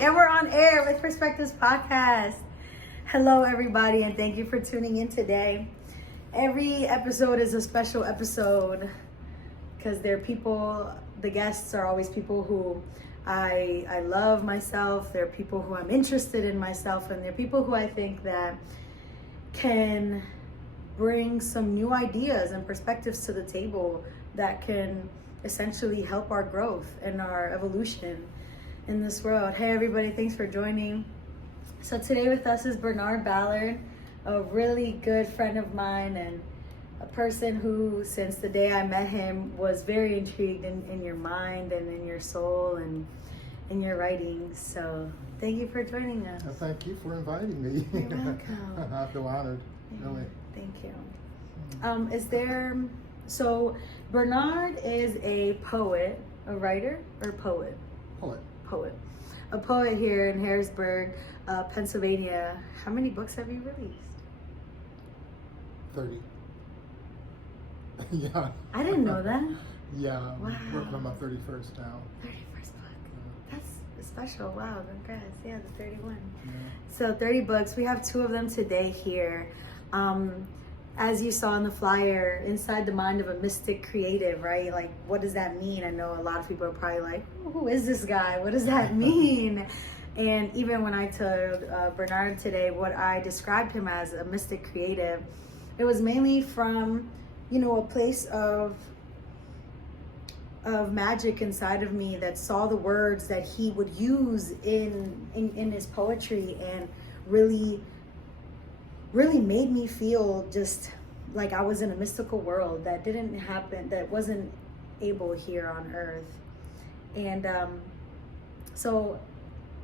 And we're on air with Perspectives Podcast. Hello, everybody, and thank you for tuning in today. Every episode is a special episode because they're people, the guests are always people who I love myself. They're people who I'm interested in myself, and they're people who I think that can bring some new ideas and perspectives to the table that can essentially help our growth and our evolution in this world. Hey everybody, thanks for joining. So today with us is Ballard, a really good friend of mine and a person who, since the day I met him, was very intrigued in your mind and in your soul and in your writings. So thank you for joining us. Thank you for inviting me. You're welcome. I feel honored, really. Thank you. So Bernard is a poet, a writer, or poet? Poet. A poet here in Harrisburg, Pennsylvania. How many books have you released? 30. Yeah. I didn't know that. Yeah, Wow. I'm working on my 31st now. 31st book. That's special. Wow, congrats. Yeah, the 31. Yeah. So 30 books. We have 2 of them today here. As you saw in the flyer, inside the mind of a mystic creative, right? Like, what does that mean? I know a lot of people are probably like, who is this guy? What does that mean? And even when I told Bernard today what I described him as, a mystic creative, it was mainly from, a place of magic inside of me that saw the words that he would use in his poetry and really made me feel just like I was in a mystical world that didn't happen, that wasn't able here on earth. And so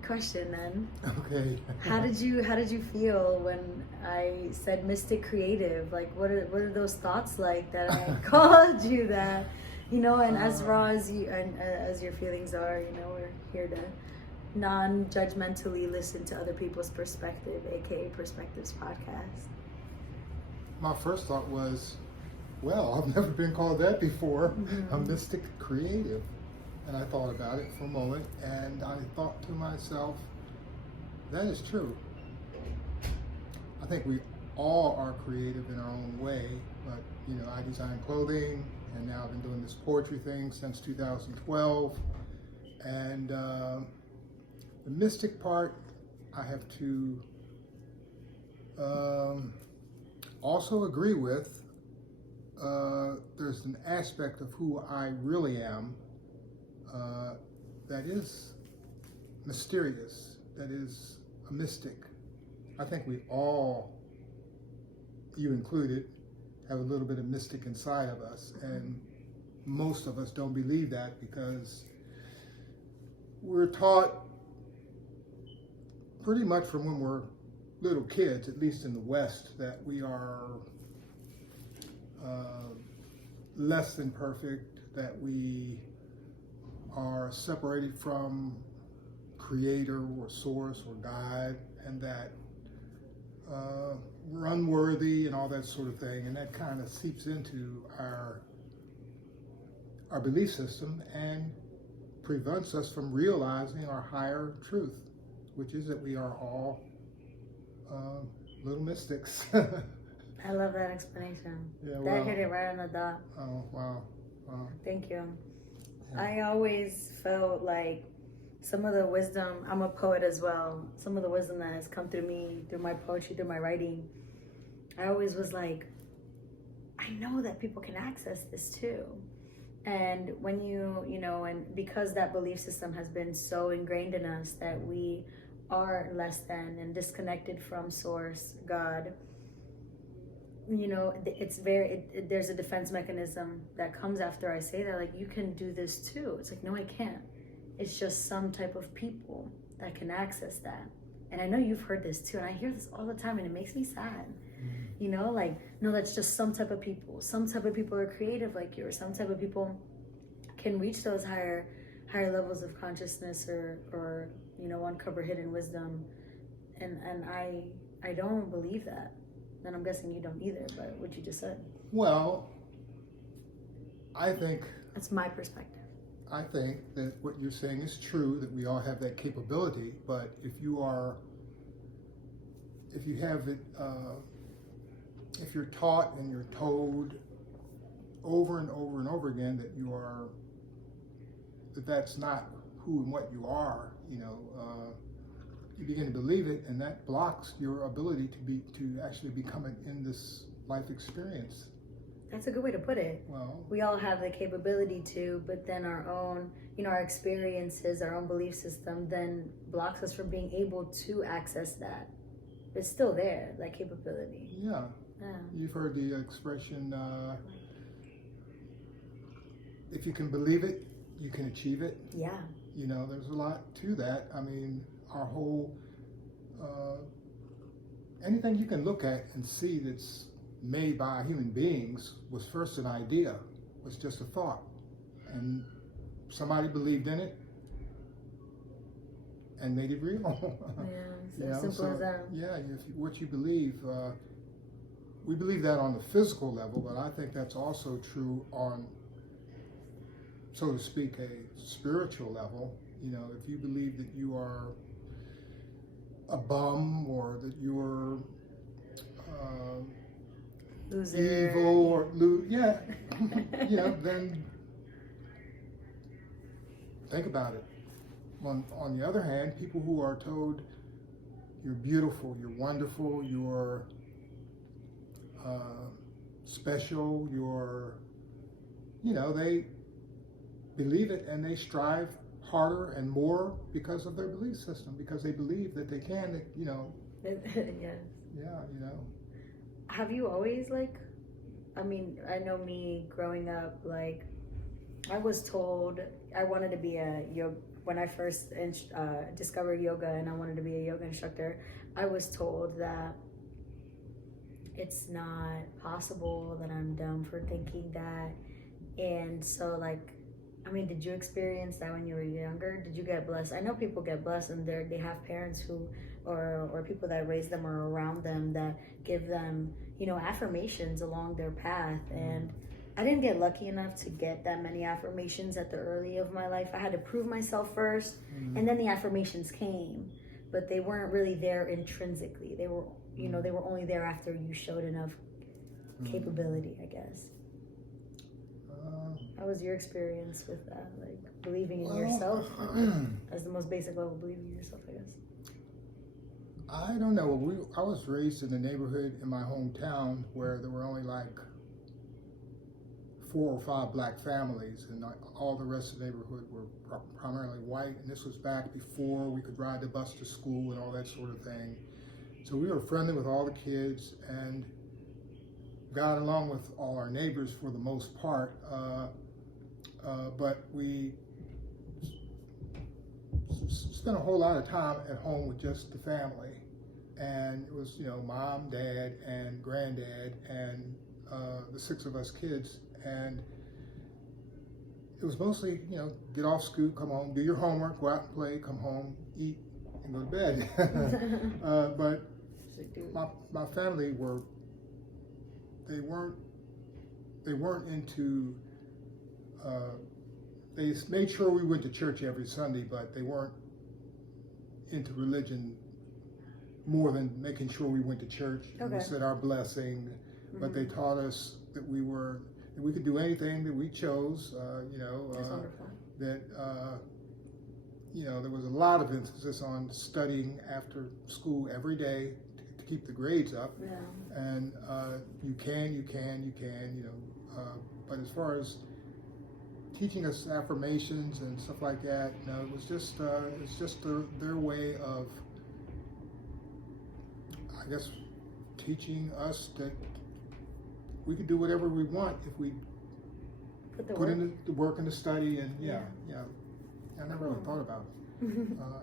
question then. Okay. How did you feel when I said mystic creative? Like what are those thoughts like that I called you that? And as raw as you and as your feelings are, we're here to non-judgmentally listen to other people's perspective, aka Perspectives Podcast. My first thought was, well, I've never been called that before. Mm-hmm. A mystic creative. And I thought about it for a moment, and I thought to myself, that is true. I think we all are creative in our own way, but I design clothing, and now I've been doing this poetry thing since 2012, and the mystic part, I have to also agree with. There's an aspect of who I really am that is mysterious, that is a mystic. I think we all, you included, have a little bit of mystic inside of us, and most of us don't believe that because we're taught pretty much from when we're little kids, at least in the West, that we are less than perfect, that we are separated from creator or source or God, and that we're unworthy and all that sort of thing, and that kind of seeps into our belief system and prevents us from realizing our higher truth, which is that we are all little mystics. I love that explanation. Yeah, That hit it right on the dot. Oh, wow. Thank you. I always felt like some of the wisdom, I'm a poet as well, some of the wisdom that has come through me, through my poetry, through my writing, I always was like, I know that people can access this too. And when and because that belief system has been so ingrained in us that we are less than and disconnected from source, God, it's there's a defense mechanism that comes after I say that, like, you can do this too. It's like, no, I can't. It's just some type of people that can access that. And I know you've heard this too, and I hear this all the time, and it makes me sad. No, that's just some type of people. Some type of people are creative like you, or some type of people can reach those higher levels of consciousness or uncover hidden wisdom. And I don't believe that. And I'm guessing you don't either, but what you just said. Well, I think That's my perspective. I think that what you're saying is true, that we all have that capability, but if you have it, if you're taught and you're told over and over and over again that that's not who and what you are, you begin to believe it, and that blocks your ability to actually become it in this life experience. That's a good way to put it. Well, we all have the capability to, but then our own, our experiences, our own belief system then blocks us from being able to access that. It's still there, that capability. Yeah. You've heard the expression, if you can believe it, you can achieve it. Yeah. There's a lot to that. I mean, our whole, anything you can look at and see that's made by human beings was first an idea, was just a thought. And somebody believed in it and made it real. Yeah, simple as that. Yeah, what you believe, we believe that on the physical level, but I think that's also true on, so to speak, a spiritual level. If you believe that you are a bum, or that you're loser, evil, or then think about it. On the other hand, people who are told you're beautiful, you're wonderful, you're special, they believe it, and they strive harder and more because of their belief system, because they believe that they can, Yes. Yeah, Have you always, I know me growing up, I was told I wanted to be when I first discovered yoga and I wanted to be a yoga instructor, I was told that it's not possible, that I'm dumb for thinking that. And so, did you experience that when you were younger? Did you get blessed? I know people get blessed and they have parents who, or people that raise them or around them that give them, affirmations along their path. And I didn't get lucky enough to get that many affirmations at the early of my life. I had to prove myself first, and then the affirmations came, but they weren't really there intrinsically. They were, they were only there after you showed enough capability, I guess. How was your experience with that? Believing in yourself as the most basic level, believing in yourself, I guess. I don't know. I was raised in a neighborhood in my hometown where there were only 4 or 5 black families, and all the rest of the neighborhood were primarily white. And this was back before we could ride the bus to school and all that sort of thing. So we were friendly with all the kids and got along with all our neighbors for the most part. But we spent a whole lot of time at home with just the family. And it was, mom, dad, and granddad, and the 6 of us kids. And it was mostly, get off school, come home, do your homework, go out and play, come home, eat, and go to bed. But my family they weren't into, they made sure we went to church every Sunday, but they weren't into religion more than making sure we went to church and we said our blessing. But they taught us that we could do anything that we chose, that there was a lot of emphasis on studying after school every day to keep the grades up. Yeah. And you can, but as far as teaching us affirmations and stuff like that, it was just their way of, I guess, teaching us that we could do whatever we want if we put in the work and the study. And I never really thought about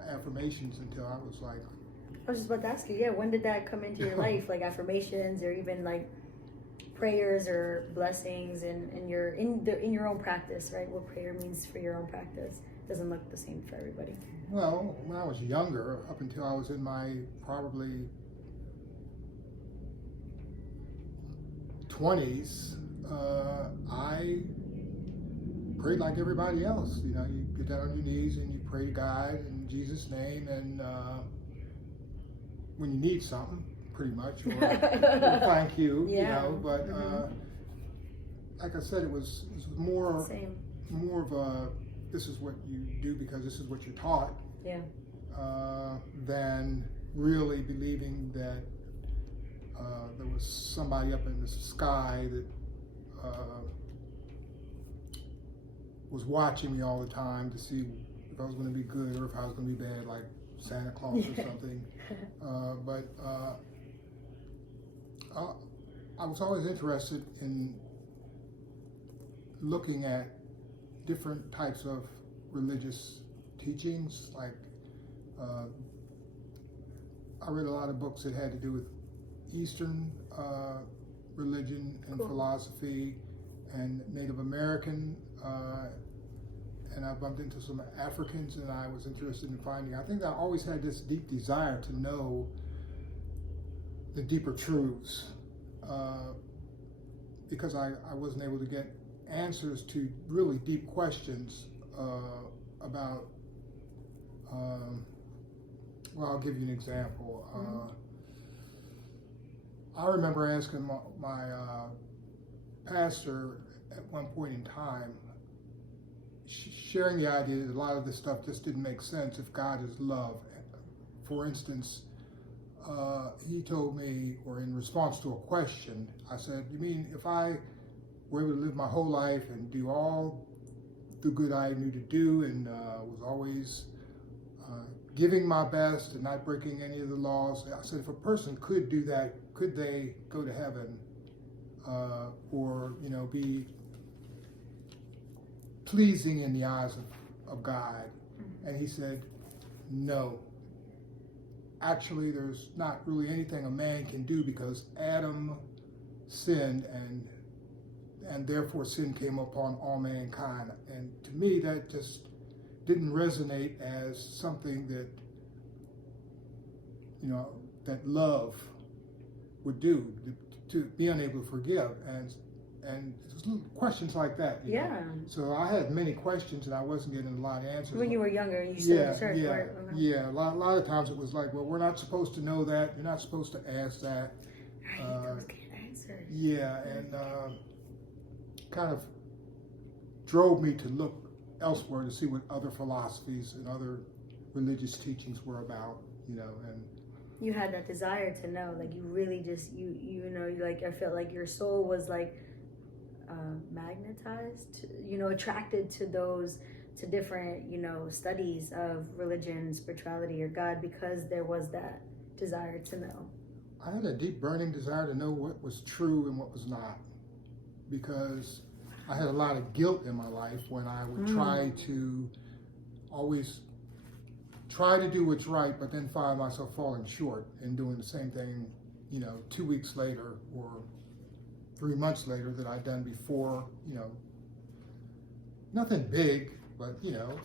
affirmations until I was I was just about to ask you, when did that come into your life? Affirmations, or even prayers or blessings in your own practice, right? What prayer means for your own practice doesn't look the same for everybody. Well, when I was younger, up until I was in my probably 20s, I prayed like everybody else. You know, you get down on your knees and you pray to God in Jesus' name, and when you need something, pretty much, or thank you, you know. But like I said, it was more of a, this is what you do because this is what you're taught, than really believing that there was somebody up in the sky that was watching me all the time to see if I was going to be good or if I was going to be bad, like Santa Claus or something. But I was always interested in looking at different types of religious teachings. Like I read a lot of books that had to do with Eastern religion and philosophy and Native American, and I bumped into some Africans, and I was interested in finding, I think I always had this deep desire to know the deeper truths, because I wasn't able to get answers to really deep questions about, well, I'll give you an example. I remember asking my pastor at one point in time, sharing the idea that a lot of this stuff just didn't make sense if God is love. For instance, he told me, or in response to a question, I said, you mean if I were able to live my whole life and do all the good I knew to do and was always giving my best and not breaking any of the laws, I said, if a person could do that, could they go to heaven or, you know, be pleasing in the eyes of God? And he said, no. Actually, there's not really anything a man can do because Adam sinned and therefore sin came upon all mankind. And to me, that just didn't resonate as something that, you know, that love would do, to be unable to forgive. And questions like that. You know? So I had many questions and I wasn't getting a lot of answers. When you were younger, you said church. Yeah. A lot of times it was like, well, we're not supposed to know that. You're not supposed to ask that. Those can't answer. Yeah, and kind of drove me to look elsewhere to see what other philosophies and other religious teachings were about. You know, and you had that desire to know, like you really just you know, like I felt like your soul was like magnetized, you know, attracted to those, to different, you know, studies of religion, spirituality, or God, because there was that desire to know. I had a deep burning desire to know what was true and what was not, because I had a lot of guilt in my life when I would try to always try to do what's right, but then find myself falling short and doing the same thing, you know, 2 weeks later or 3 months later that I'd done before. You know, nothing big, but you know,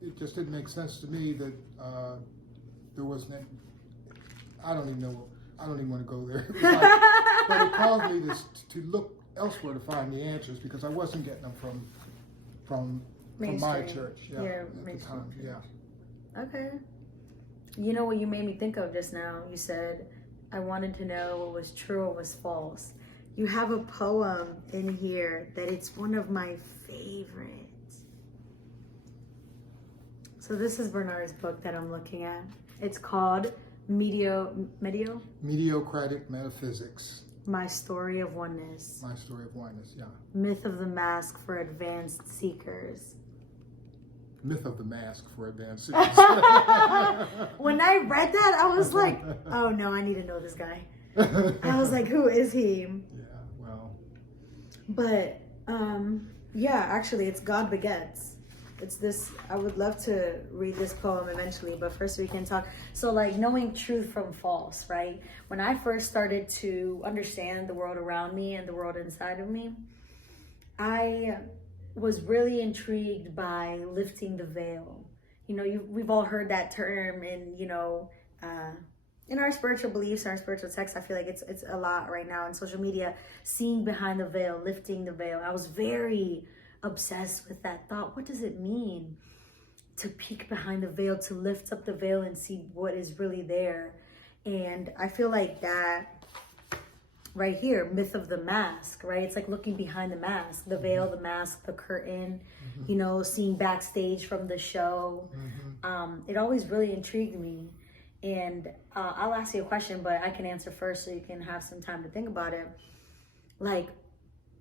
it just didn't make sense to me that there wasn't. I don't even know. I don't even want to go there. It was like, but it caused me to look elsewhere to find the answers because I wasn't getting them from my church. At the time. Okay. You know what you made me think of just now? You said, I wanted to know what was true or was false. You have a poem in here that it's one of my favorites. So this is Bernard's book that I'm looking at. It's called Mediocratic Metaphysics. My Story of Oneness. My Story of Oneness, yeah. Myth of the Mask for Advanced Seekers. Myth of the Mask for Advanced Seekers. When I read that, I was like, oh no, I need to know this guy. I was like, who is he? Yeah, well. But, yeah, actually, it's God Begets. It's this, I would love to read this poem eventually, but first we can talk. So like knowing truth from false, right? When I first started to understand the world around me and the world inside of me, I was really intrigued by lifting the veil. You know, we've all heard that term in, you know, in our spiritual beliefs, our spiritual texts, I feel like it's a lot right now in social media, seeing behind the veil, lifting the veil. I was very obsessed with that thought. What does it mean to peek behind the veil, to lift up the veil and see what is really there? And I feel like that right here, myth of the mask, right? It's like looking behind the mask, the veil, the mask, the curtain, you know, seeing backstage from the show. It always really intrigued me. And I'll ask you a question, but I can answer first so you can have some time to think about it. Like,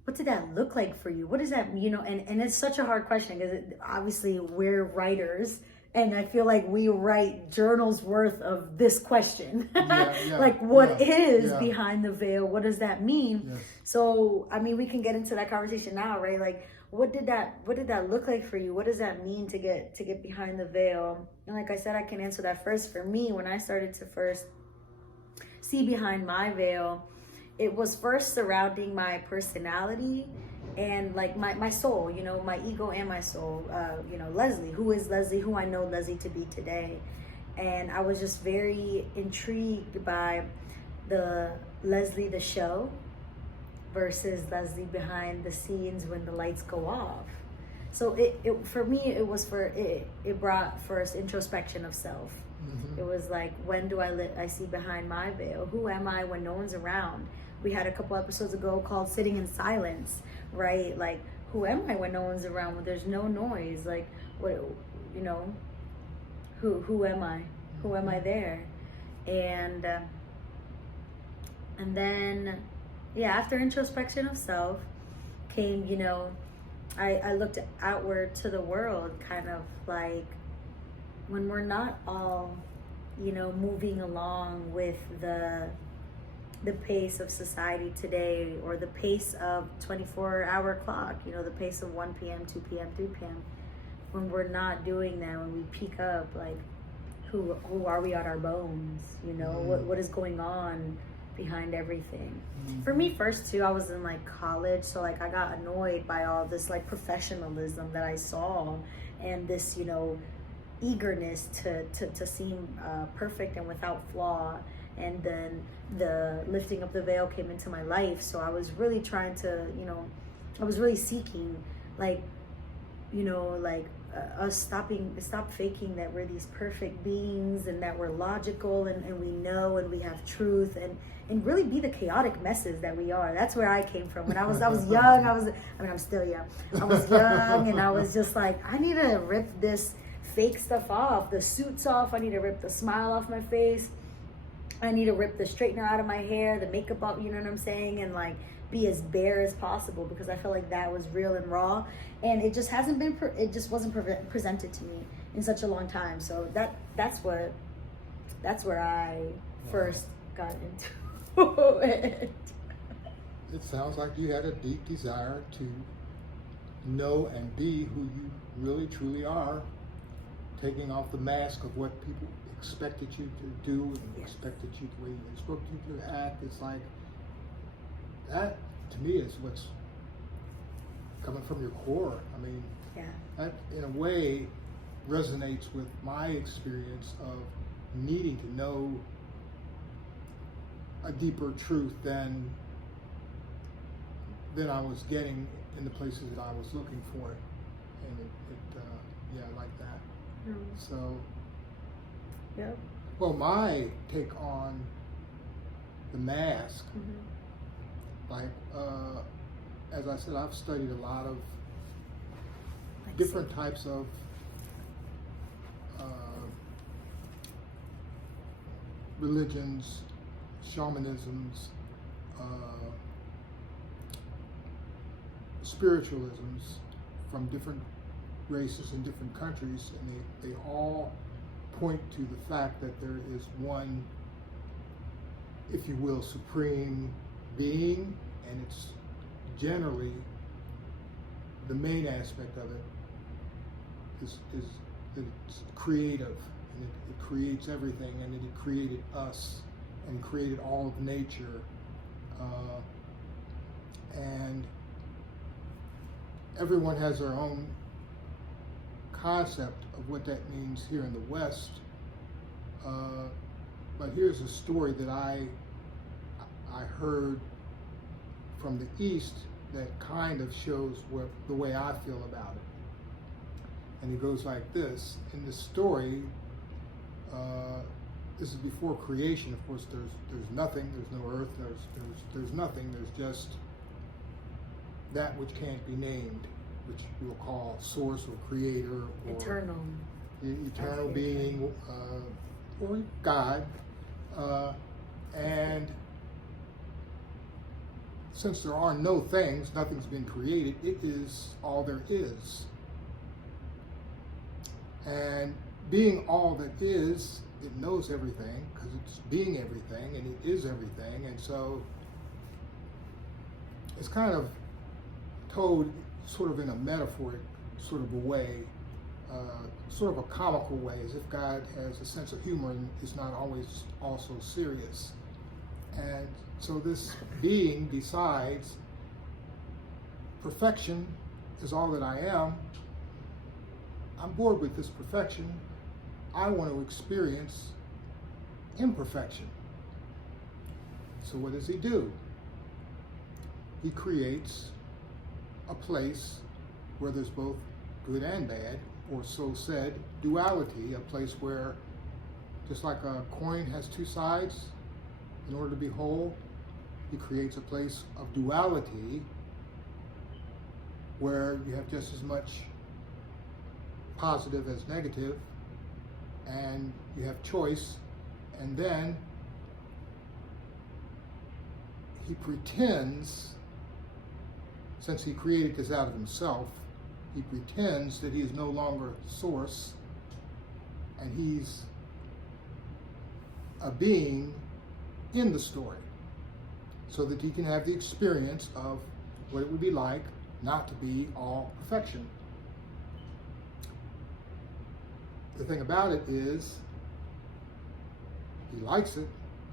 what did that look like for you? What does that, you know, and it's such a hard question because obviously we're writers, and I feel like we write journals worth of this question. Like, what is behind the veil? What does that mean? Yes. So, I mean, we can get into that conversation now, right? Like, what did that look like for you? What does that mean to get behind the veil? And like I said, I can answer that first. For me, when I started to first see behind my veil, it was first surrounding my personality and like my soul, you know, my ego and my soul. You know, Leslie, who is Leslie, who I know Leslie to be today. And I was just very intrigued by the Leslie the show versus Leslie behind the scenes when the lights go off. So it for me, it brought first introspection of self. It was like, when do I see behind my veil? Who am I when no one's around? We had a couple episodes ago called Sitting in Silence, right? Like, who am I when no one's around, when there's no noise? Like, what, you know, who am I? Who am I there? And then, yeah, after introspection of self came, you know, I looked outward to the world, kind of like when we're not all, you know, moving along with the pace of society today, or the pace of 24-hour clock, you know, the pace of 1 p.m., 2 p.m., 3 p.m. When we're not doing that, when we peak up, like, who are we on our bones? You know, what is going on behind everything? For me, first too, I was in like college, so like I got annoyed by all this like professionalism that I saw, and this, you know, eagerness to seem perfect and without flaw. And then the lifting up the veil came into my life, so I was really trying to, you know, I was really seeking, like, you know, like us stop faking that we're these perfect beings and that we're logical and we know and we have truth, and really be the chaotic messes that we are. That's where I came from. When I was young, I'm still young. I was young and I was just like, I need to rip this fake stuff off, the suits off. I need to rip the smile off my face. I need to rip the straightener out of my hair, the makeup up, you know what I'm saying? And like be as bare as possible, because I felt like that was real and raw. And it just hasn't been, it just wasn't presented to me in such a long time. So that's where I first got into it. It sounds like you had a deep desire to know and be who you really truly are, taking off the mask of what people expected you to do and expected you, the way you expected you to act. It's like, that to me is what's coming from your core. I mean, that in a way resonates with my experience of needing to know a deeper truth than I was getting in the places that I was looking for it. And I like that. So, well, my take on the mask, like, as I said, I've studied a lot of different types of religions, shamanisms, spiritualisms from different races and different countries, and they all point to the fact that there is one, if you will, supreme being, and it's generally the main aspect of it is it's creative, and it creates everything, and it created us and created all of nature, and everyone has their own concept of what that means here in the West, but here's a story that I heard from the East that kind of shows the way I feel about it. And it goes like this. In the story, this is before creation. Of course, there's nothing. There's no earth. There's nothing. There's just that which can't be named, which we'll call source or creator or eternal being or God. And since there are no things, nothing's been created, it is all there is. And being all that is, it knows everything because it's being everything and it is everything. And so it's kind of told sort of in a metaphoric sort of a way, sort of a comical way, as if God has a sense of humor and is not always also serious. And so this being decides perfection is all that I am. I'm bored with this perfection. I want to experience imperfection. So what does he do? He creates a place where there's both good and bad, or so said, duality, a place where, just like a coin has two sides, in order to be whole, he creates a place of duality where you have just as much positive as negative, and you have choice. And then he pretends, since he created this out of himself, he pretends that he is no longer source, and he's a being in the story, so that he can have the experience of what it would be like not to be all perfection. The thing about it is, he likes it,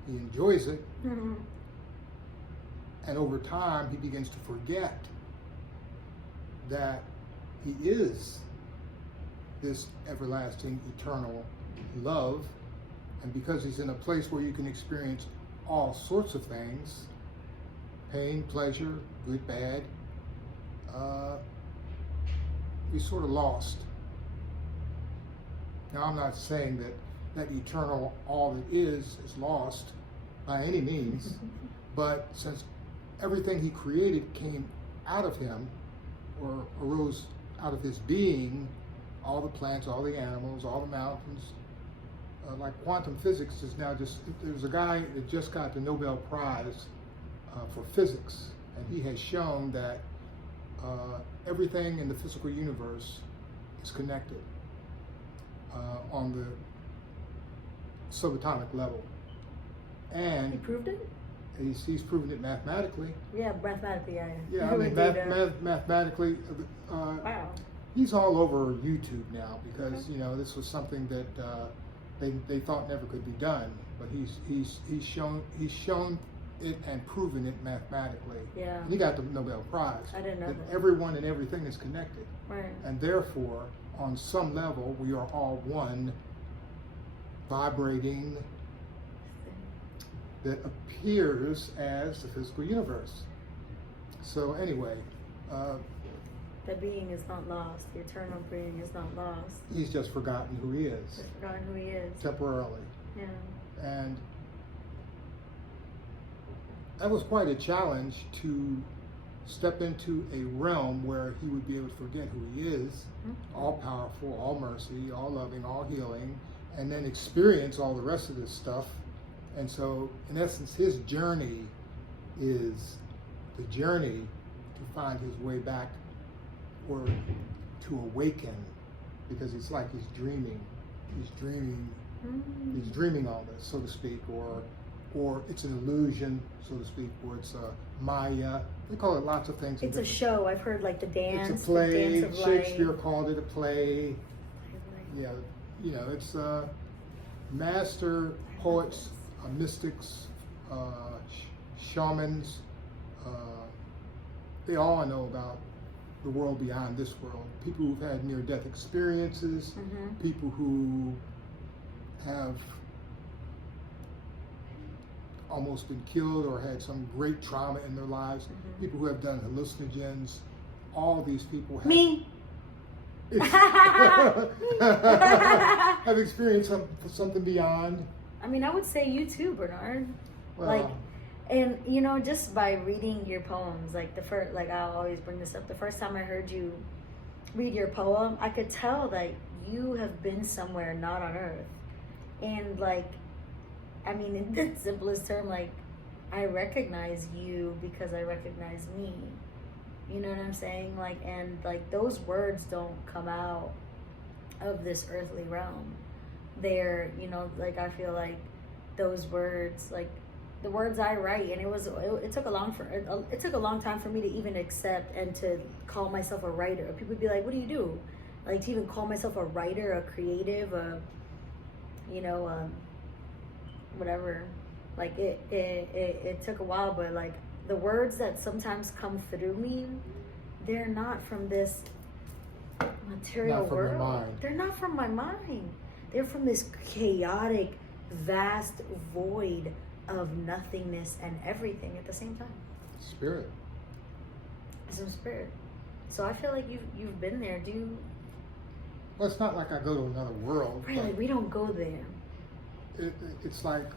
he enjoys it, and over time he begins to forget that he is this everlasting, eternal love. And because he's in a place where you can experience all sorts of things, pain, pleasure, good, bad, he's sort of lost. Now, I'm not saying that eternal all that is lost by any means, but since everything he created came out of him or arose out of his being, all the plants, all the animals, all the mountains, like quantum physics is now just, there's a guy that just got the Nobel Prize for physics, and he has shown that everything in the physical universe is connected on the subatomic level. And he proved it? He's proven it mathematically. Yeah, mathematically, yeah. Yeah, I mean, mathematically, wow. He's all over YouTube now because, you know, this was something that they thought never could be done, but he's shown it and proven it mathematically. Yeah. And he got the Nobel Prize. I didn't know that. Everyone and everything is connected. Right. And therefore, on some level, we are all one, vibrating, that appears as the physical universe. So anyway, the being is not lost. The eternal being is not lost. he's just forgotten who he is. Just forgotten who he is. Temporarily. Yeah. And that was quite a challenge to step into a realm where he would be able to forget who he is, all powerful, all mercy, all loving, all healing, and then experience all the rest of this stuff. And so, in essence, his journey is the journey to find his way back or to awaken, because it's like he's dreaming all this, so to speak, or it's an illusion, so to speak, or it's a Maya. They call it lots of things. It's a show. I've heard like the dance. It's a play. The dance of Shakespeare life. called it a play. Yeah, you know, it's master poets, mystics, shamans. They all know about the world beyond this world. People who've had near-death experiences, people who have almost been killed or had some great trauma in their lives, people who have done hallucinogens, all these people have, Me. have experienced something beyond. I mean, I would say you too, Bernard. Well, Like, and you know, just by reading your poems, like the first, like I'll always bring this up. The first time I heard you read your poem, I could tell that you have been somewhere not on Earth, and like, I mean, in the simplest term, like, I recognize you because I recognize me. You know what I'm saying? Like, and like those words don't come out of this earthly realm. They're, you know, like I feel like those words, like the words I write, and it took a long time for me to even accept and to call myself a writer. People would be like, "What do you do?" Like to even call myself a writer, a creative, you know, whatever. Like it took a while, but like the words that sometimes come through me, they're not from this material not from world. your mind. They're not from my mind. They're from this chaotic, vast void of nothingness and everything at the same time. Spirit. Some spirit. So I feel like you've been there. Do you? Well, it's not like I go to another world. Right, like we don't go there. It's like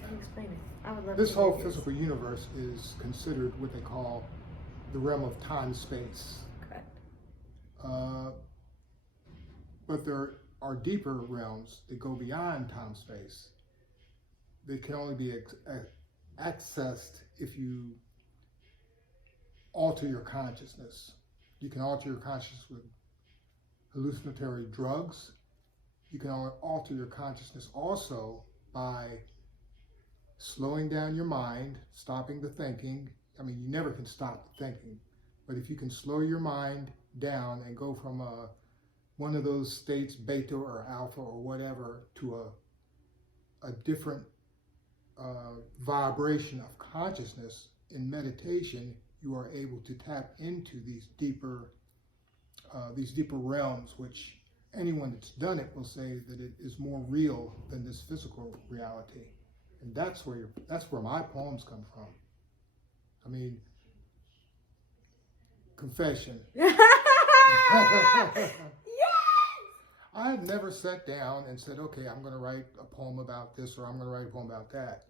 Can you explain it? I would love this to whole hear yours. physical universe is considered what they call the realm of time-space. Correct. But there are deeper realms that go beyond time-space. They can only be accessed if you alter your consciousness. You can alter your consciousness with hallucinatory drugs. You can alter your consciousness also by slowing down your mind, stopping the thinking. I mean, you never can stop the thinking, but if you can slow your mind down and go from one of those states, beta or alpha or whatever, to a different vibration of consciousness in meditation, you are able to tap into these deeper realms, which anyone that's done it will say that it is more real than this physical reality. And that's where my poems come from. I mean, confession. Yes! I had never sat down and said, okay, I'm going to write a poem about this or I'm going to write a poem about that.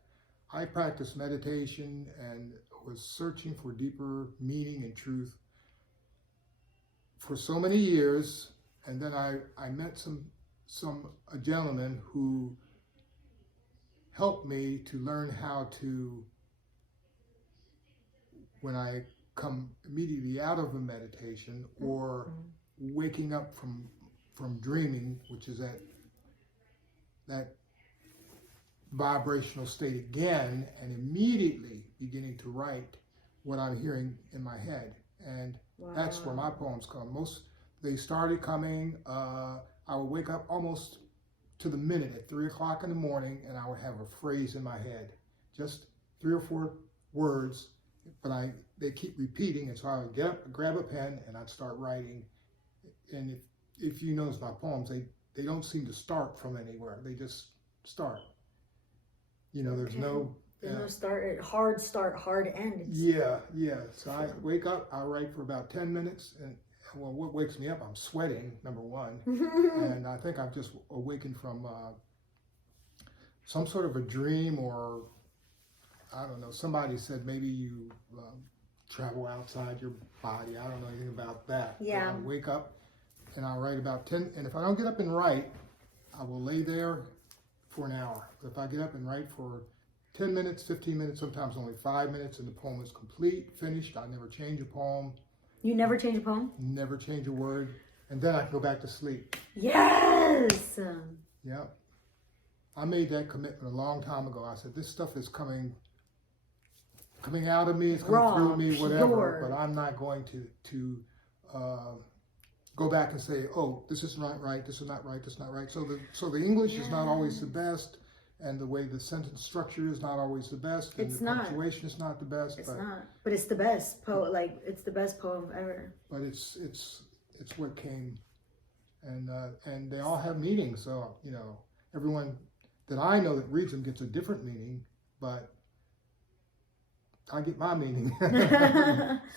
I practiced meditation and was searching for deeper meaning and truth for so many years. And then I met a gentleman who helped me to learn how to, when I come immediately out of a meditation or waking up from dreaming, which is that vibrational state again, and immediately beginning to write what I'm hearing in my head. And that's where my poems come. They started coming, I would wake up almost to the minute at 3 o'clock in the morning, and I would have a phrase in my head, just 3 or 4 words, but they keep repeating, and so I would get up, grab a pen, and I'd start writing. And if you notice my poems, they don't seem to start from anywhere. They just start. You know, there's no hard start, hard end. Yeah. So I wake up, I write for about 10 minutes, and well, what wakes me up, I'm sweating, number one, and I think I've just awakened from some sort of a dream, or I don't know, somebody said maybe you travel outside your body. I don't know anything about that. Yeah. But I wake up and I'll write about 10, and if I don't get up and write, I will lay there for an hour. But if I get up and write for 10 minutes, 15 minutes, sometimes only 5 minutes, and the poem is complete, finished, I never change a poem. You never change a poem? Never change a word. And then I can go back to sleep. Yes! Yeah. I made that commitment a long time ago. I said, this stuff is coming out of me, it's coming through me, whatever, pure. but I'm not going to go back and say, oh, this is not right, this is not right, this is not right. So the English is not always the best, and the way the sentence structure is not always the best, and the punctuation is not the best. It's not. But it's the best poem. Like, it's the best poem ever. But it's what came, and they all have meanings. So, you know, everyone that I know that reads them gets a different meaning, but I get my meaning.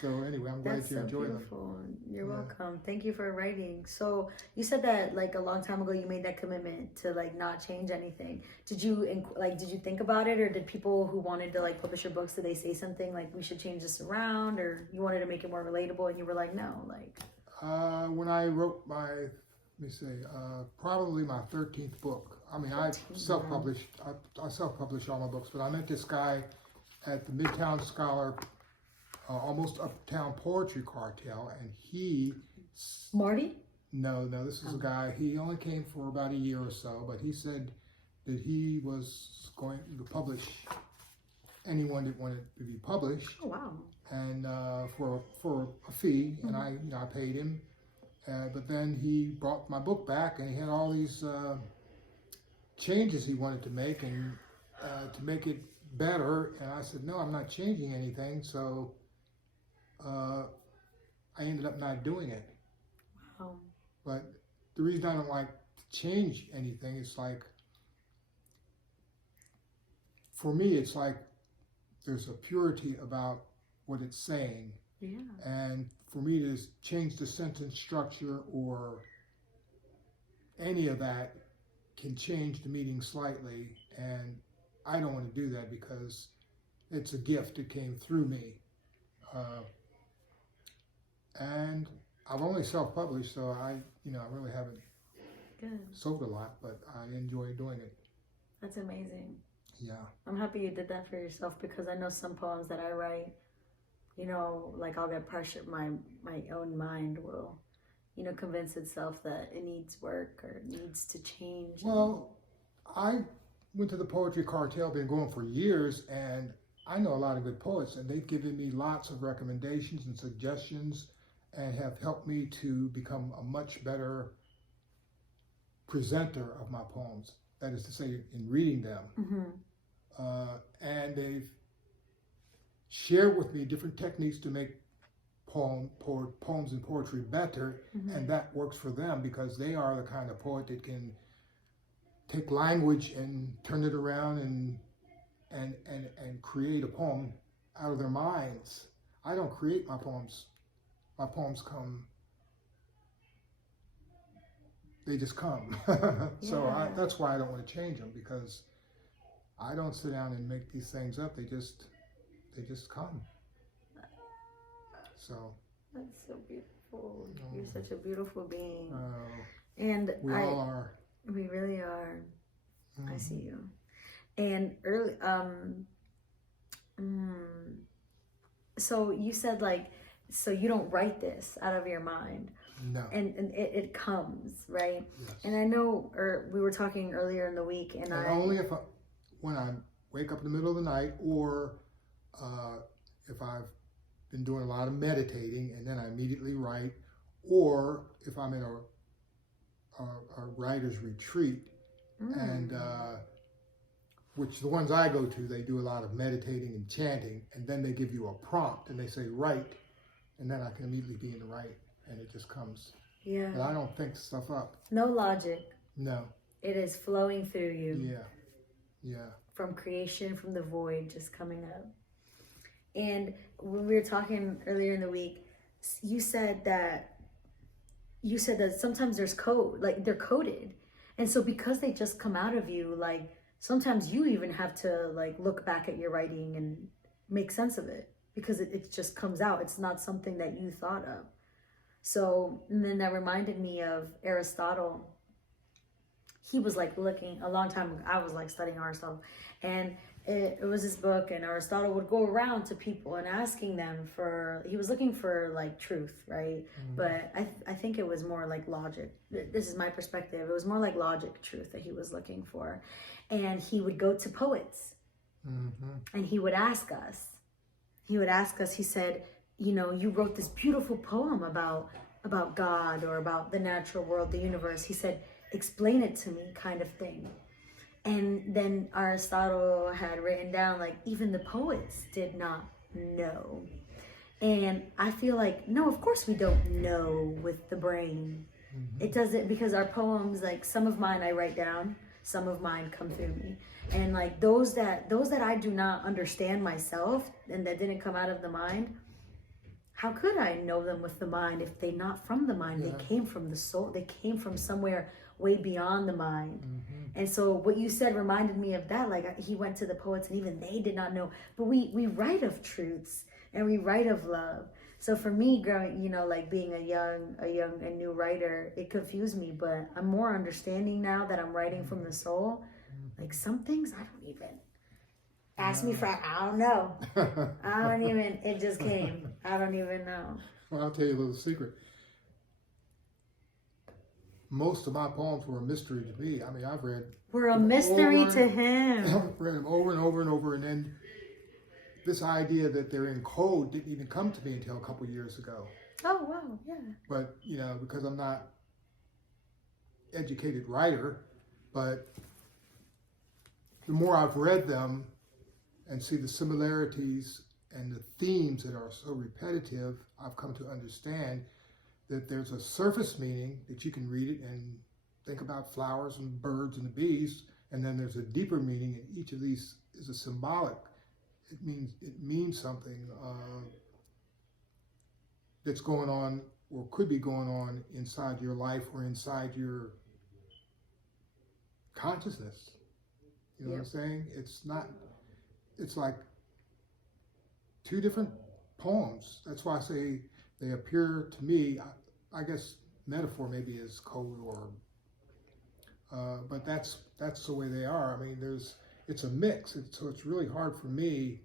So anyway, I'm glad you enjoy them. You're welcome. Thank you for writing. So you said that like a long time ago you made that commitment to like not change anything. Did you think about it, or did people who wanted to like publish your books, did they say something like we should change this around, or you wanted to make it more relatable and you were like no, like? When I wrote probably my 13th book. I mean, I self-published all my books, but I met this guy at the Midtown Scholar, almost Uptown Poetry Cartel, and he... Marty? No, this is a guy, he only came for about a year or so, but he said that he was going to publish anyone that wanted to be published. Oh, wow. And for a fee, and I paid him. But then he brought my book back, and he had all these changes he wanted to make, and to make it better. And I said, no, I'm not changing anything. So I ended up not doing it. Wow. But the reason I don't like to change anything is like, for me, it's like there's a purity about what it's saying. Yeah. And for me to change the sentence structure or any of that can change the meaning slightly, and I don't want to do that because it's a gift that came through me. And I've only self-published, so I really haven't sold a lot, but I enjoy doing it. That's amazing. Yeah. I'm happy you did that for yourself, because I know some poems that I write, like I'll get pressured, my own mind will, convince itself that it needs work or it needs to change. Well, I went to the Poetry Cartel, been going for years, and I know a lot of good poets, and they've given me lots of recommendations and suggestions and have helped me to become a much better presenter of my poems. That is to say, in reading them. Mm-hmm. And they've shared with me different techniques to make poems and poetry better, Mm-hmm. and that works for them because they are the kind of poet that can take language and turn it around and create a poem out of their minds. I don't create my poems. My poems come. They just come. So that's why I don't want to change them, because I don't sit down and make these things up. They just come. So. That's so beautiful. You're such a beautiful being. And we all are. We really are. Mm-hmm. I see you. And early, so you said so you don't write this out of your mind. No. And it comes, right? Yes. And I know, we were talking earlier in the week, and only when I wake up in the middle of the night, or if I've been doing a lot of meditating and then I immediately write, or if I'm in a writer's retreat, and which the ones I go to, they do a lot of meditating and chanting, and then they give you a prompt and they say write, and then I can immediately be in the write, and it just comes. Yeah. But I don't think stuff up. No logic. No. It is flowing through you. Yeah. Yeah. From creation, from the void, just coming up. And when we were talking earlier in the week, you said that sometimes there's code, like they're coded. And so because they just come out of you, like sometimes you even have to like look back at your writing and make sense of it, because it just comes out. It's not something that you thought of. So, and then that reminded me of Aristotle. He was like looking a long time ago. I was like studying Aristotle, and it was this book, and Aristotle would go around to people and asking them he was looking for like truth, right? Mm-hmm. But I think it was more like logic. This is my perspective. It was more like logic, truth that he was looking for. And he would go to poets, and he would ask us, he said, you wrote this beautiful poem about God or about the natural world, the universe. He said, explain it to me, kind of thing. And then Aristotle had written down, like, even the poets did not know. And I feel like, no, of course we don't know with the brain. Mm-hmm. It doesn't, because our poems, like some of mine I write down, some of mine come through me. And like those that I do not understand myself and that didn't come out of the mind, how could I know them with the mind if they're not from the mind? They came from the soul. They came from somewhere way beyond the mind. And so what you said reminded me of that. Like he went to the poets and even they did not know. But we write of truths and we write of love. So for me, growing, you know, like being a young and new writer, it confused me. But I'm more understanding now that I'm writing from the soul. Like some things I don't even ask me for. I don't know. I don't even. It just came. I don't even know. Well, I'll tell you a little secret. Most of my poems were a mystery to me. I mean, I've read. We're a mystery to him. I've read them over and over and over, and then this idea that they're in code didn't even come to me until a couple years ago. Oh wow, yeah. But you know, because I'm not educated writer, but the more I've read them and see the similarities and the themes that are so repetitive, I've come to understand that there's a surface meaning that you can read it and think about flowers and birds and the bees, and then there's a deeper meaning, and each of these is a symbolic. It means something that's going on or could be going on inside your life or inside your consciousness. You know what I'm saying? It's like two different poems. That's why I say they appear to me, I guess metaphor maybe is code or, but that's the way they are. I mean, it's a mix. So it's really hard for me.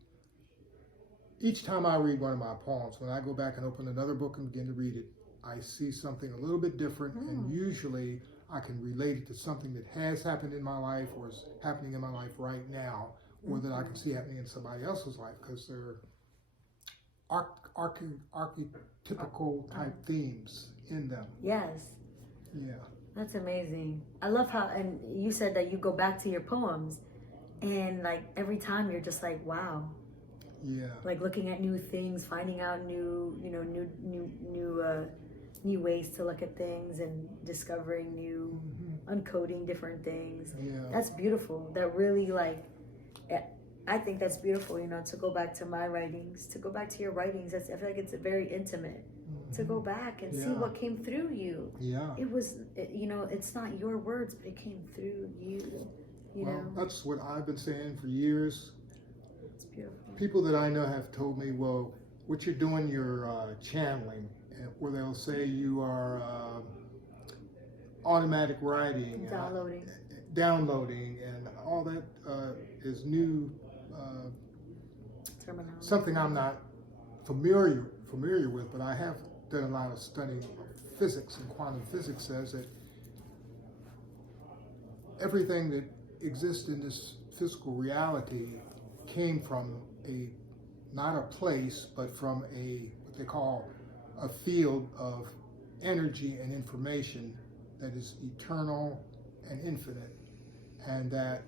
Each time I read one of my poems, when I go back and open another book and begin to read it, I see something a little bit different, and usually I can relate it to something that has happened in my life or is happening in my life right now, or that I can see happening in somebody else's life, because they're archetypical type themes in them. Yes. Yeah. That's amazing. I love how, and you said that you go back to your poems, and like every time you're just like, wow. Yeah. Like looking at new things, finding out new ways to look at things, and discovering new, uncoding different things. Yeah. That's beautiful. That really, like, I think that's beautiful, you know, to go back to my writings, to go back to your writings. I feel like it's very intimate to go back and see what came through you. Yeah. It was, you know, it's not your words, but it came through you, you know. That's what I've been saying for years. It's beautiful. People that I know have told me, well, what you're doing, you're channeling, or they'll say you are automatic writing, downloading, and all that is new, terminology. something I'm not familiar with, but I have done a lot of studying of physics, and quantum physics says that everything that exists in this physical reality came from not a place, but from what they call a field of energy and information that is eternal and infinite, and that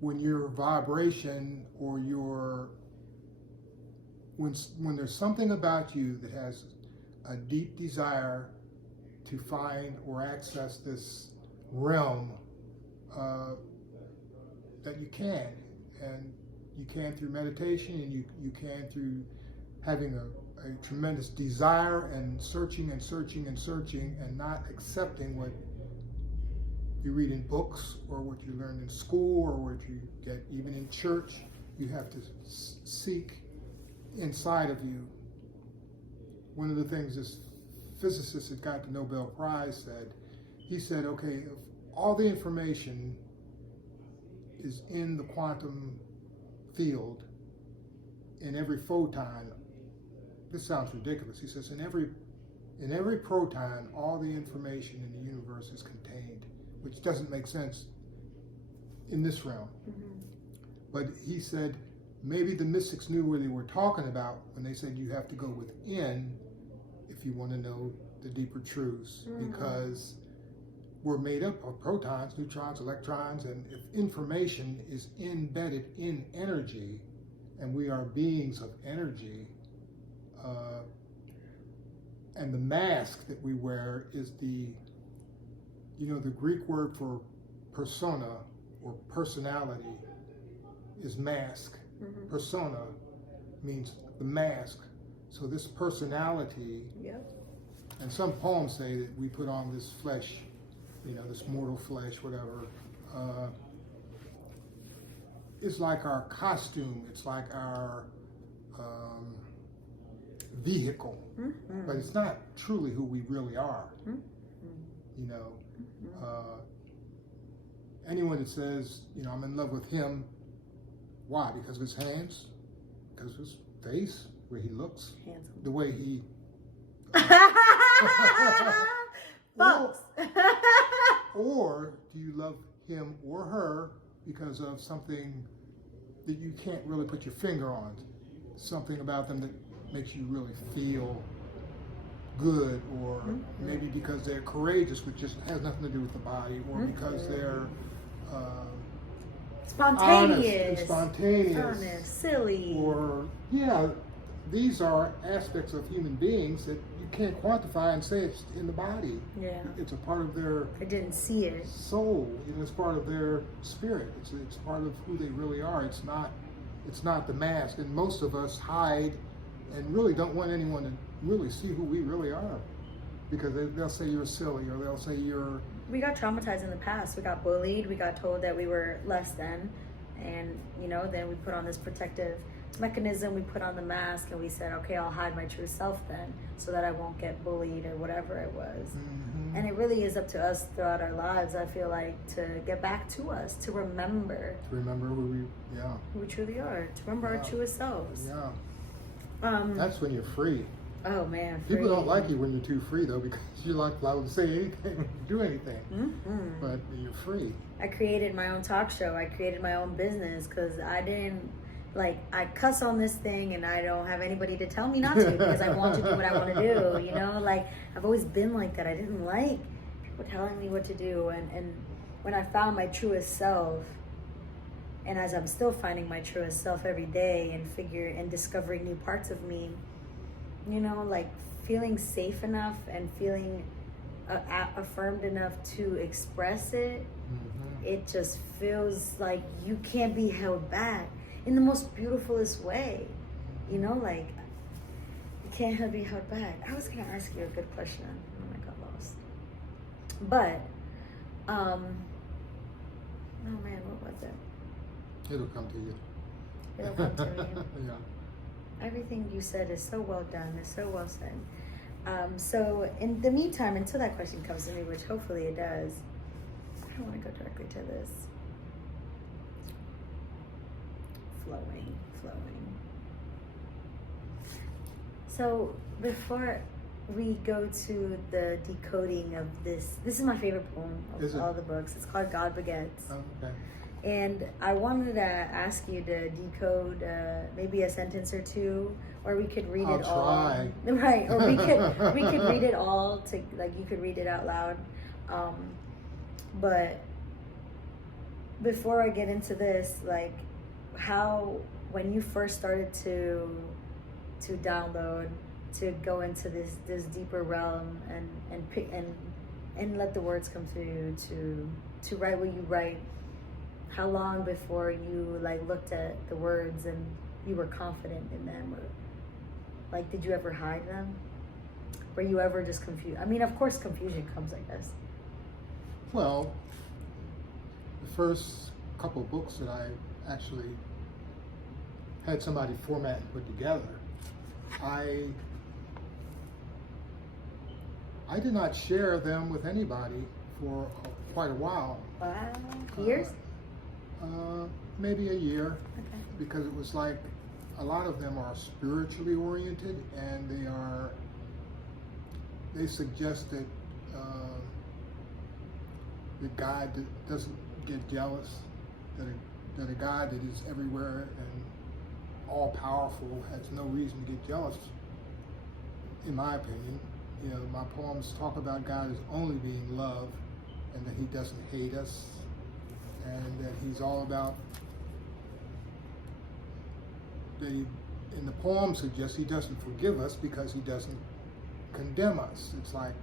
when your vibration or when there's something about you that has a deep desire to find or access this realm, that you can, and you can through meditation, and you can through having a tremendous desire and searching and searching and searching, and not accepting what you read in books or what you learn in school or what you get even in church. You have to seek inside of you. One of the things this physicist that got the Nobel Prize said, he said, okay, if all the information is in the quantum field, in every photon, this sounds ridiculous. He says, in every proton, all the information in the universe is contained, which doesn't make sense in this realm. But he said, maybe the mystics knew what they were talking about when they said you have to go within if you want to know the deeper truths, because we're made up of protons, neutrons, electrons, and if information is embedded in energy, and we are beings of energy, and the mask that we wear is the the Greek word for persona or personality is mask. Mm-hmm. Persona means the mask. So this personality, Yep. and some poems say that we put on this flesh, this mortal flesh, whatever. It's like our costume. It's like our vehicle, Mm-hmm. but it's not truly who we really are. Mm-hmm. Anyone that says, I'm in love with him, why? Because of his hands? Because of his face, the way he looks, Handsome. the way he. Folks. Or do you love him or her because of something that you can't really put your finger on? Something about them that makes you really feel good, or maybe because they're courageous, which just has nothing to do with the body, or because they're Spontaneous. honest, silly. or these are aspects of human beings that you can't quantify and say it's in the body. Yeah. It's a part of their I didn't see it. soul. It's part of their spirit. It's part of who they really are. It's not the mask. And most of us hide and really don't want anyone to really see who we really are, because they'll say you're silly, or they'll say you're. We got traumatized in the past. We got bullied. We got told that we were less than, and then we put on this protective mechanism. We put on the mask, and we said, okay, I'll hide my true self then, so that I won't get bullied or whatever it was. Mm-hmm. And it really is up to us throughout our lives, I feel like, to get back to us, to remember To remember who we truly are, to remember our truest selves. yeah. That's when you're free. Oh man, People free. don't like you when you're too free, though, because you're not allowed to say anything, do anything. Mm-hmm. But you're free. I created my own talk show. I created my own business because I didn't, I cuss on this thing and I don't have anybody to tell me not to, because I want to do what I want to do, I've always been like that. I didn't like people telling me what to do. And when I found my truest self, and as I'm still finding my truest self every day and discovering new parts of me, feeling safe enough and feeling affirmed enough to express it, it just feels like you can't be held back in the most beautifulest way. You can't be held back. I was gonna ask you a good question and I got lost. But, oh man, what was it? It'll come to you. It'll come to you. Yeah. Everything you said is so well done. It's so well said. So in the meantime, until that question comes to me, which hopefully it does, I don't want to go directly to this. Flowing. So before we go to the decoding of this is my favorite poem of all the books. It's called God Begets. Oh, okay. And I wanted to ask you to decode maybe a sentence or two, or we could read it all. I'll try. Right, or we could read it all to you could read it out loud. But before I get into this, how when you first started to download, to go into this deeper realm and pick and let the words come through you to write what you write. How long before you looked at the words and you were confident in them, or did you ever hide them? Were you ever just confused? I mean, of course, confusion comes, I guess. Well, the first couple books that I actually had somebody format and put together, I did not share them with anybody for quite a while. Wow, years? Maybe a year, Okay. because it was like a lot of them are spiritually oriented, and they suggest that God doesn't get jealous, that a God that is everywhere and all powerful has no reason to get jealous. In my opinion, my poems talk about God as only being love, and that He doesn't hate us, and that He's all about. In the poem suggests He doesn't forgive us because He doesn't condemn us. It's like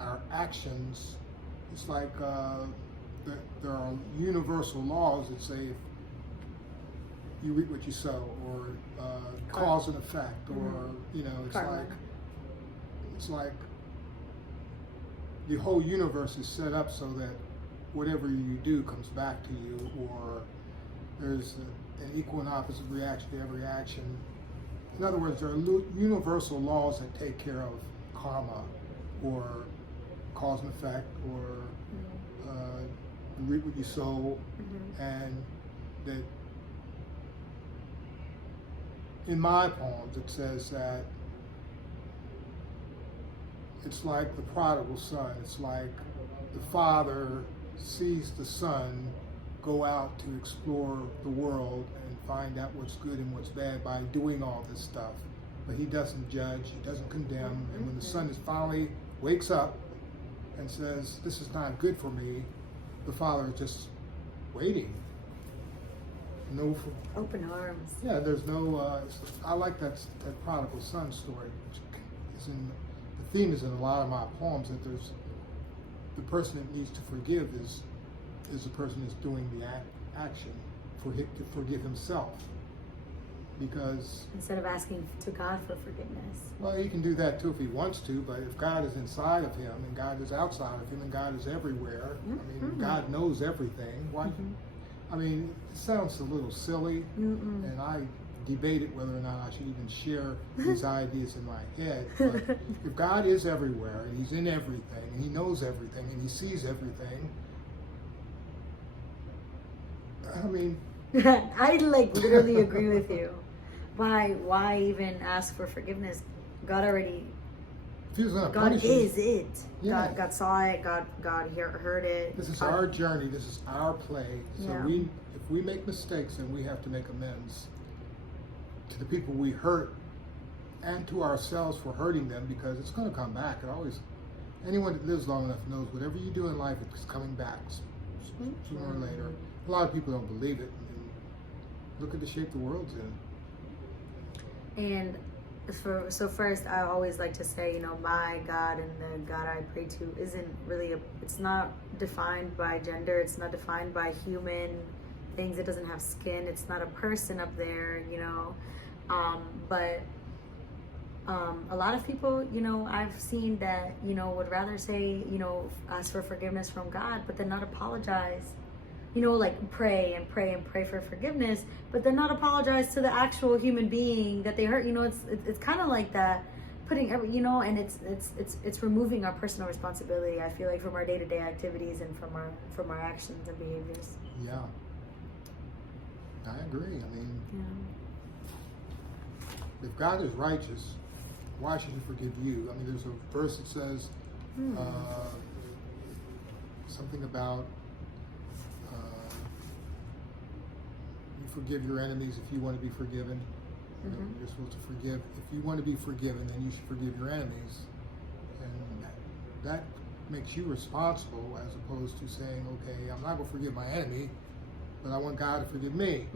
our actions it's like there are universal laws that say if you reap what you sow, or cause and effect, or Karma. It's like the whole universe is set up so that whatever you do comes back to you, or there's an equal and opposite reaction to every action. In other words, there are universal laws that take care of karma, or cause and effect, or you reap what you sow, and that in my poems it says that it's like the prodigal son. It's like the father sees the son go out to explore the world and find out what's good and what's bad by doing all this stuff. But he doesn't judge, he doesn't condemn, and when the son is finally wakes up and says, this is not good for me, the father is just waiting. No, Open arms. yeah, there's no, I like that prodigal son story, which is the theme is in a lot of my poems, that there's, the person that needs to forgive is the person that's doing the action for him to forgive himself. Because instead of asking to God for forgiveness. Well, he can do that too if he wants to, but if God is inside of him and God is outside of him and God is everywhere, I mean, God knows everything. Why? I mean, it sounds a little silly, and I debated whether or not I should even share these ideas in my head. But if God is everywhere and he's in everything and he knows everything and he sees everything, I mean, I like literally agree with you. Why even ask for forgiveness? God already. if he was going to God punish is us, it. Yeah. God saw it. God heard it. this is God- our journey. This is our play. So Yeah. if we make mistakes, then we have to make amends to the people we hurt and to ourselves for hurting them, because it's going to come back. It always. Anyone that lives long enough knows whatever you do in life, it's coming back sooner or later. A lot of people don't believe it. And look at the shape the world's in. And so first, I always like to say, my God and the God I pray to isn't really it's not defined by gender. It's not defined by human things. It doesn't have skin. It's not a person up there, but a lot of people, I've seen that, would rather say, ask for forgiveness from God, but then not apologize. Like pray and pray and pray for forgiveness, but then not apologize to the actual human being that they hurt. It's kind of like that, putting and it's removing our personal responsibility. I feel like from our day-to-day activities and from our actions and behaviors. Yeah, I agree. I mean, if God is righteous, why should he forgive you? I mean, there's a verse that says something about you forgive your enemies if you want to be forgiven. You're supposed to forgive. If you want to be forgiven, then you should forgive your enemies. And that makes you responsible, as opposed to saying, okay, I'm not going to forgive my enemy, but I want God to forgive me.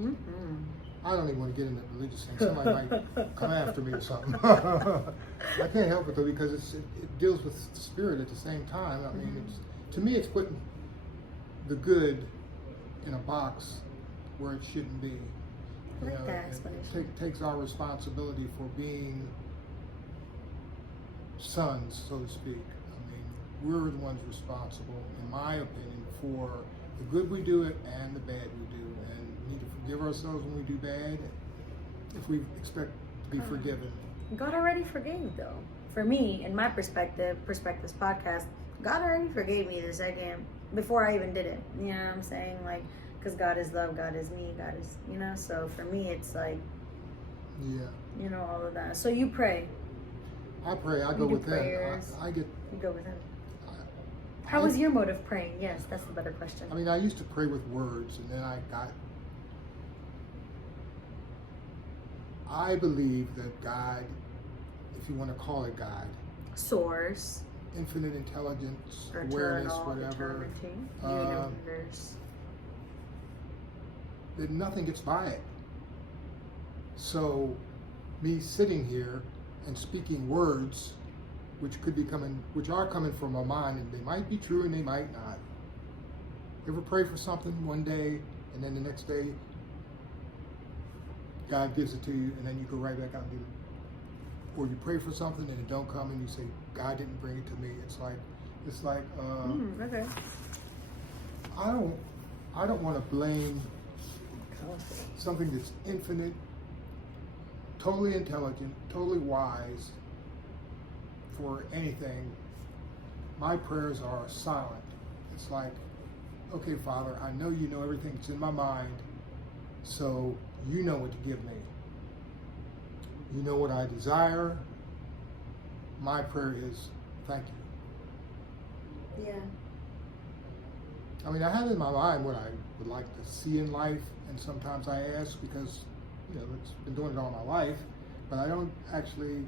I don't even want to get into religious things. Somebody might come after me or something. I can't help it though, because it deals with the spirit at the same time. I mean, to me, it's putting the good in a box where it shouldn't be. I like that explanation. It takes our responsibility for being sons, so to speak. I mean, we're the ones responsible, in my opinion, for the good we do and the bad we do. And we need to forgive ourselves when we do bad if we expect to be forgiven. God already forgave, though. For me, in my Perspectives podcast, God already forgave me the second before I even did it. You know what I'm saying? Like, because God is love, God is me, God is, so for me, it's like, all of that. So you pray. I pray. I go with him. You go with him. How was your mode of praying? Yes, that's the better question. I mean, I used to pray with words, and then I believe that God, if you want to call it God, source, infinite intelligence, eternal, awareness, whatever, universe, that nothing gets by it. So me sitting here and speaking words which are coming from my mind, and they might be true and they might not. You ever pray for something one day and then the next day God gives it to you, and then you go right back out and do it? Or you pray for something and it don't come, and you say, God didn't bring it to me. It's like okay. I don't want to blame something that's infinite, totally intelligent, totally wise for anything. My prayers are silent. It's like, okay, Father, I know you know everything that's in my mind, so you know what to give me. You know what I desire. My prayer is, thank you. Yeah. I mean, I have in my mind what I would like to see in life, and sometimes I ask because, it's been doing it all my life, but I don't actually,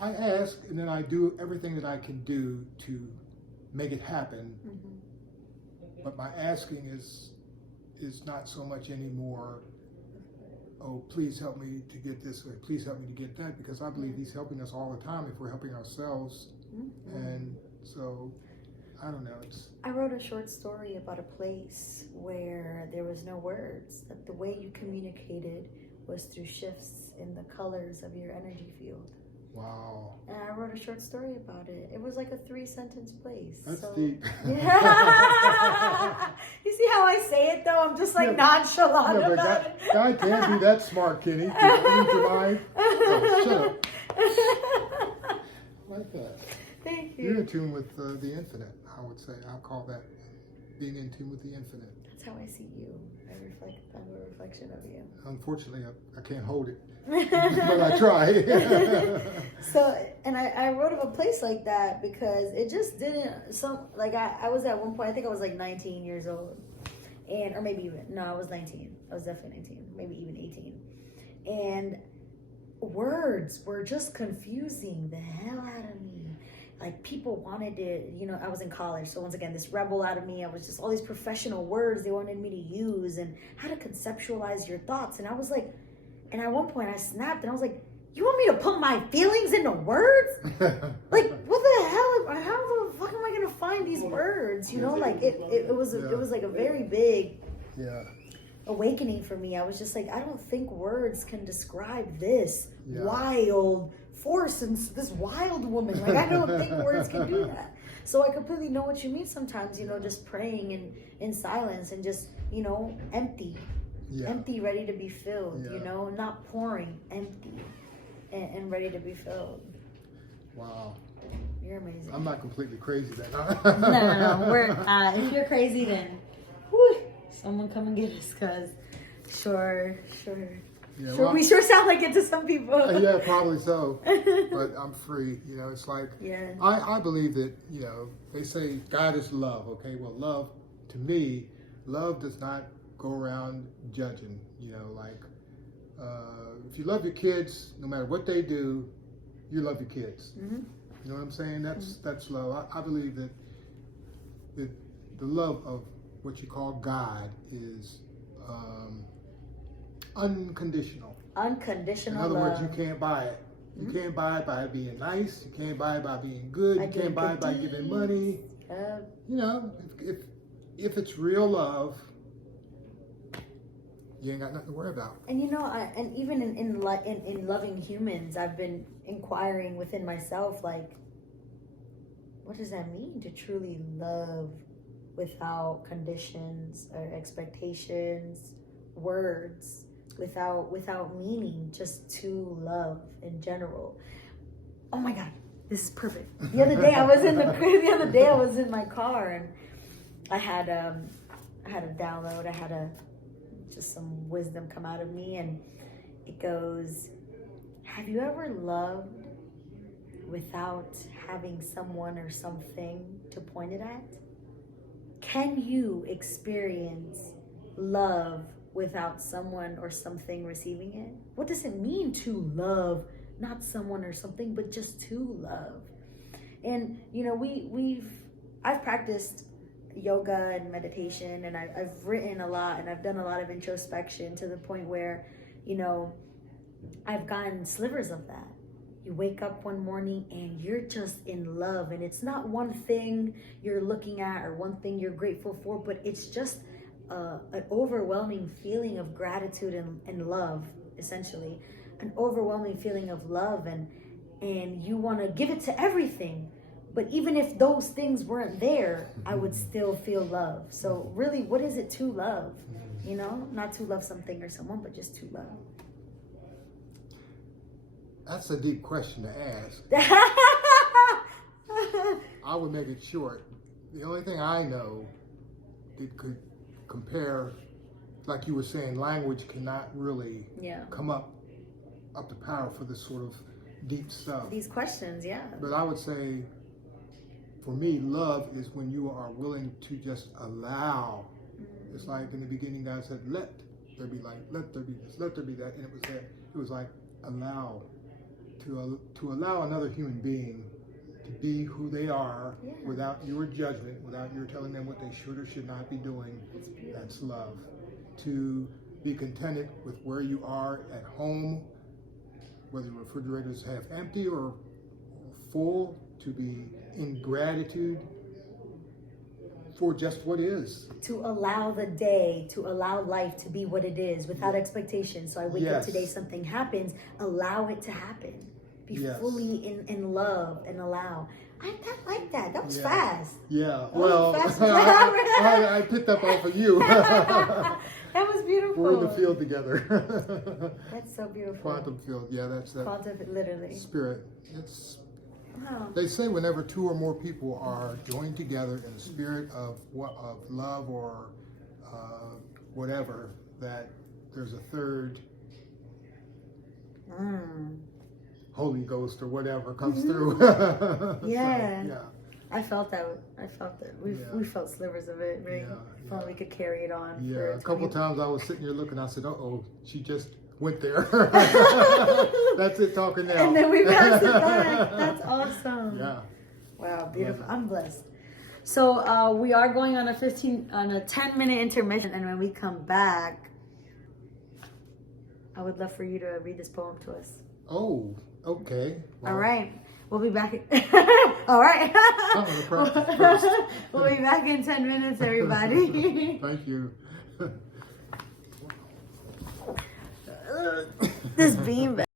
I ask, and then I do everything that I can do to make it happen. Mm-hmm. But my asking is not so much anymore, oh, please help me to get this, or please help me to get that, because I believe he's helping us all the time if we're helping ourselves. Mm-hmm. And so, I don't know. I wrote a short story about a place where there was no words, that the way you communicated was through shifts in the colors of your energy field. Wow. And I wrote a short story about it. It was like a 3-sentence place. That's so, deep. Yeah. You see how I say it though? I'm just like nonchalant but about it. God can't be that smart, Kenny. To read your mind. Oh, shut up. Like that. Thank you. You're in tune with the infinite, I would say. I'll call that being in tune with the infinite. That's how I see you. I'm a reflection of you. Unfortunately, I can't hold it. But I try. So, and I wrote of a place like that because it just didn't, I was at one point, I think I was like 19 years old. Or maybe even, no, I was 19. I was definitely 19, maybe even 18. And words were just confusing the hell out of me. Like people wanted to, I was in college. So once again, this rebel out of me, I was just all these professional words they wanted me to use and how to conceptualize your thoughts. And I was like, and at one point I snapped and I was like, you want me to put my feelings into words? Like, what the hell? How the fuck am I going to find these words? Like it was like a very big awakening for me. I was just like, I don't think words can describe this wild force and this wild woman. Like, I don't think words can do that. So I completely know what you mean sometimes, just praying in silence and just, empty. Yeah. Empty, ready to be filled, not pouring, empty and ready to be filled. Wow. You're amazing. I'm not completely crazy then. No. If you're crazy, then someone come and get us, cause sure. Yeah, sure, we sure sound like it to some people. Yeah, probably so. But I'm free. It's like, I believe that, they say God is love. Okay, well, love, to me, love does not go around judging. If you love your kids, no matter what they do, you love your kids. Mm-hmm. You know what I'm saying? That's love. I believe that the love of what you call God is unconditional. Unconditional love. In other words, you can't buy it. You can't buy it by being nice. You can't buy it by being good. You can't buy it by giving money. If it's real love, you ain't got nothing to worry about. And and even in loving humans, I've been inquiring within myself, like, what does that mean to truly love without conditions or expectations, words, without meaning, just to love in general? Oh my God, this is perfect. The other day I was in my car and I had a download. I had just some wisdom come out of me, and it goes, have you ever loved without having someone or something to point it at? Can you experience love without someone or something receiving it? What does it mean to love, not someone or something, but just to love? And I've practiced yoga and meditation, and I've written a lot, and I've done a lot of introspection to the point where I've gotten slivers of that. You wake up one morning and you're just in love, and it's not one thing you're looking at or one thing you're grateful for, but it's just an overwhelming feeling of gratitude and love, essentially. An overwhelming feeling of love, and you want to give it to everything. But even if those things weren't there, I would still feel love. So really, what is it to love? You know, not to love something or someone, but just to love. That's a deep question to ask. I would make it short. The only thing I know that could compare, like you were saying, language cannot really come up to power for this sort of deep stuff. These questions, yeah. But I would say, for me, love is when you are willing to just allow. It's like in the beginning, God said, "Let there be light, let there be this, let there be that," and it was that. It was like allow. To allow another human being to be who they are without your judgment, without your telling them what they should or should not be doing. That's love. To be contented with where you are at home, whether your refrigerator is half empty or full, to be in gratitude for just what is. To allow the day, to allow life to be what it is without expectation. So I wake up today, something happens, allow it to happen. Be fully in love and allow. I like that. That was fast. Yeah, well, I picked up off of you. That was beautiful. We're in the field together. That's so beautiful. Quantum field, yeah, that's that. Quantum, literally. Spirit. It's. Wow. They say whenever two or more people are joined together in the spirit of love or whatever, that there's a third Holy Ghost or whatever comes through. Yeah. So, yeah. I felt that. We felt slivers of it. Right? If only we could carry it on. Yeah. A couple times I was sitting here looking. I said, "Uh-oh, she just went there." That's it talking now. And then we passed it back. That's awesome. Yeah. Wow, beautiful. I'm blessed. So we are going on a 10-minute intermission, and when we come back, I would love for you to read this poem to us. Oh, okay. Well, all right. We'll be back. All right. I'm gonna practice first. We'll be back in 10 minutes, everybody. Thank you. This bean.